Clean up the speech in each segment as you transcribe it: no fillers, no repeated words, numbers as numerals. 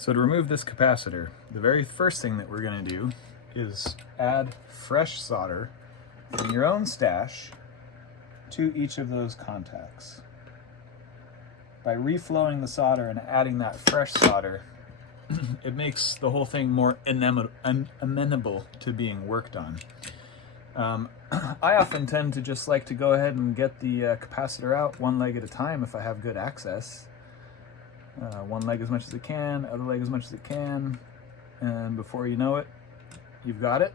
So to remove this capacitor, the very first thing that we're going to do is add fresh solder from your own stash to each of those contacts. By reflowing the solder and adding that fresh solder, it makes the whole thing more amenable to being worked on. I often tend to just like to go ahead and get the capacitor out one leg at a time if I have good access. One leg as much as it can, other leg as much as it can, and before you know it, you've got it.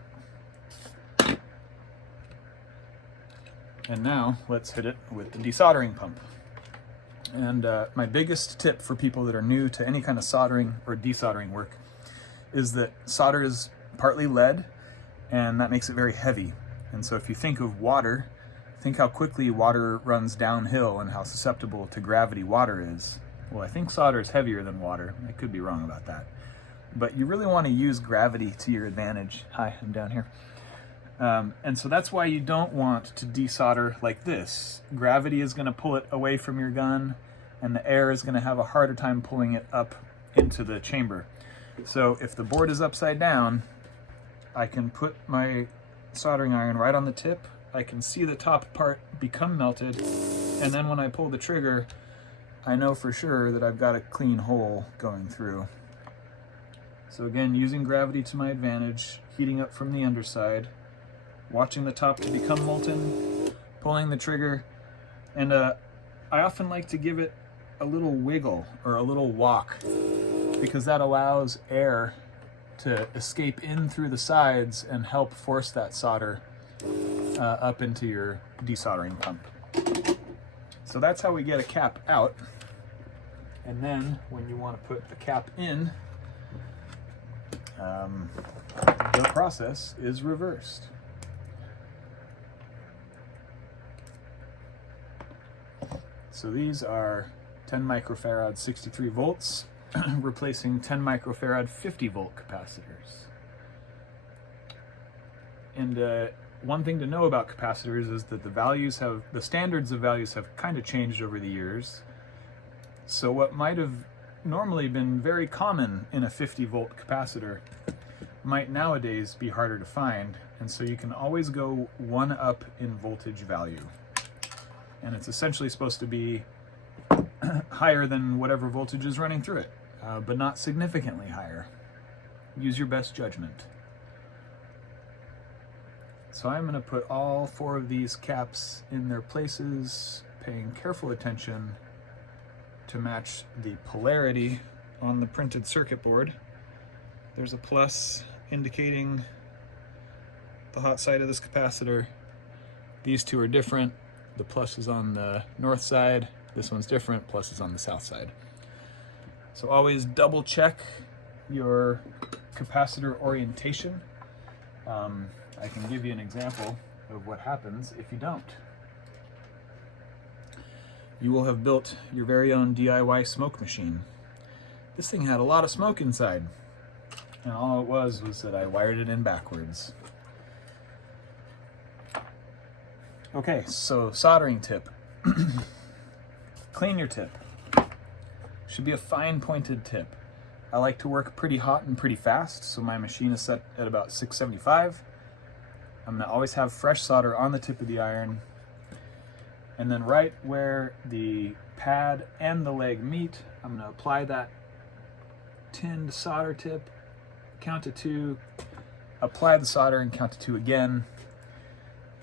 And now let's hit it with the desoldering pump. And my biggest tip for people that are new to any kind of soldering or desoldering work is that solder is partly lead, and that makes it very heavy. And so if you think of water, think how quickly water runs downhill and how susceptible to gravity water is. Well, I think solder is heavier than water. I could be wrong about that. But you really want to use gravity to your advantage. Hi, I'm down here. And so that's why you don't want to desolder like this. Gravity is going to pull it away from your gun, and the air is going to have a harder time pulling it up into the chamber. So if the board is upside down, I can put my soldering iron right on the tip. I can see the top part become melted, and then when I pull the trigger, I know for sure that I've got a clean hole going through. So again, using gravity to my advantage, heating up from the underside, watching the top to become molten, pulling the trigger, and I often like to give it a little wiggle or a little walk, because that allows air to escape in through the sides and help force that solder up into your desoldering pump. So that's how we get a cap out. And then when you want to put the cap in, the process is reversed. So these are 10 microfarad 63 volts, replacing 10 microfarad 50 volt capacitors. And one thing to know about capacitors is that the standards of values have kind of changed over the years. So what might have normally been very common in a 50 volt capacitor might nowadays be harder to find, and so you can always go one up in voltage value. And it's essentially supposed to be higher than whatever voltage is running through it, but not significantly higher. Use your best judgment. So I'm going to put all 4 of these caps in their places, paying careful attention to match the polarity on the printed circuit board. There's a plus indicating the hot side of this capacitor. These two are different. The plus is on the north side. This one's different. Plus is on the south side. So always double check your capacitor orientation. I can give you an example of what happens if you don't. You will have built your very own DIY smoke machine. This thing had a lot of smoke inside, and all it was that I wired it in backwards. Okay, so soldering tip. Clean your tip. Should be a fine pointed tip. I like to work pretty hot and pretty fast, so my machine is set at about 675. I'm going to always have fresh solder on the tip of the iron. And then right where the pad and the leg meet, I'm going to apply that tinned solder tip, count to 2, apply the solder and count to 2 again,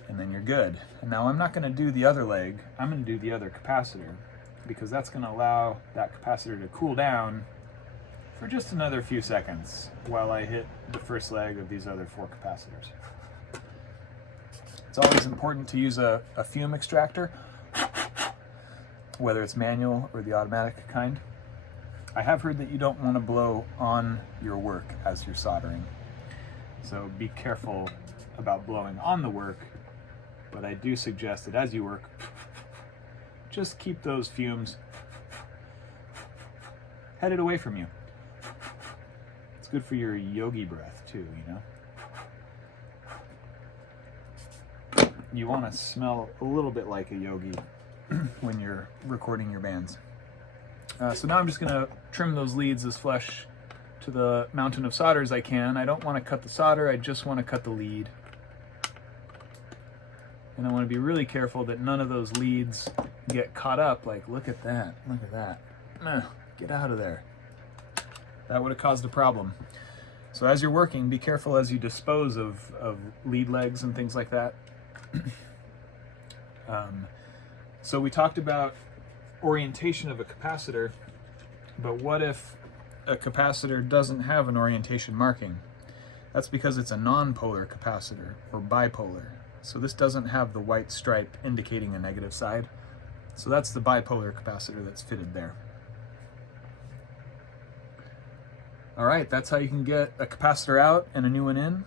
and then you're good. And now I'm not going to do the other leg, I'm going to do the other capacitor, because that's going to allow that capacitor to cool down for just another few seconds while I hit the first leg of these other 4 capacitors. It's always important to use a fume extractor, whether it's manual or the automatic kind. I have heard that you don't want to blow on your work as you're soldering, so be careful about blowing on the work, but I do suggest that as you work, just keep those fumes headed away from you. It's good for your yogi breath too, you know? You want to smell a little bit like a yogi when you're recording your bands. So now I'm just going to trim those leads as flush to the mountain of solder as I can. I don't want to cut the solder, I just want to cut the lead. And I want to be really careful that none of those leads get caught up. Like, look at that, look at that. Get out of there. That would have caused a problem. So as you're working, be careful as you dispose of lead legs and things like that. So we talked about orientation of a capacitor, but what if a capacitor doesn't have an orientation marking? That's because it's a non-polar capacitor, or bipolar. So this doesn't have the white stripe indicating a negative side. So that's the bipolar capacitor that's fitted there. All right, that's how you can get a capacitor out and a new one in.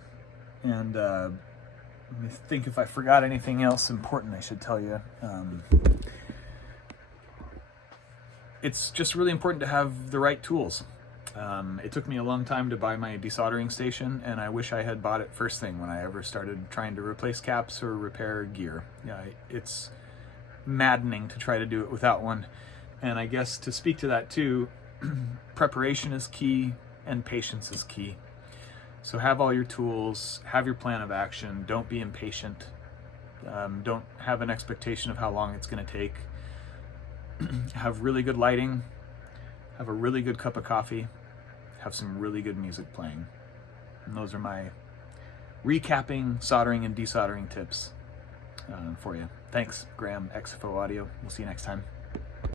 And let me think if I forgot anything else important I should tell you. It's just really important to have the right tools. It took me a long time to buy my desoldering station, and I wish I had bought it first thing when I ever started trying to replace caps or repair gear. Yeah, it's maddening to try to do it without one. And I guess to speak to that too, preparation is key and patience is key. So have all your tools, have your plan of action, don't be impatient, don't have an expectation of how long it's going to take. Have really good lighting, have a really good cup of coffee, have some really good music playing. And those are my recapping soldering and desoldering tips for you. Thanks, Graham, XFO Audio. We'll see you next time.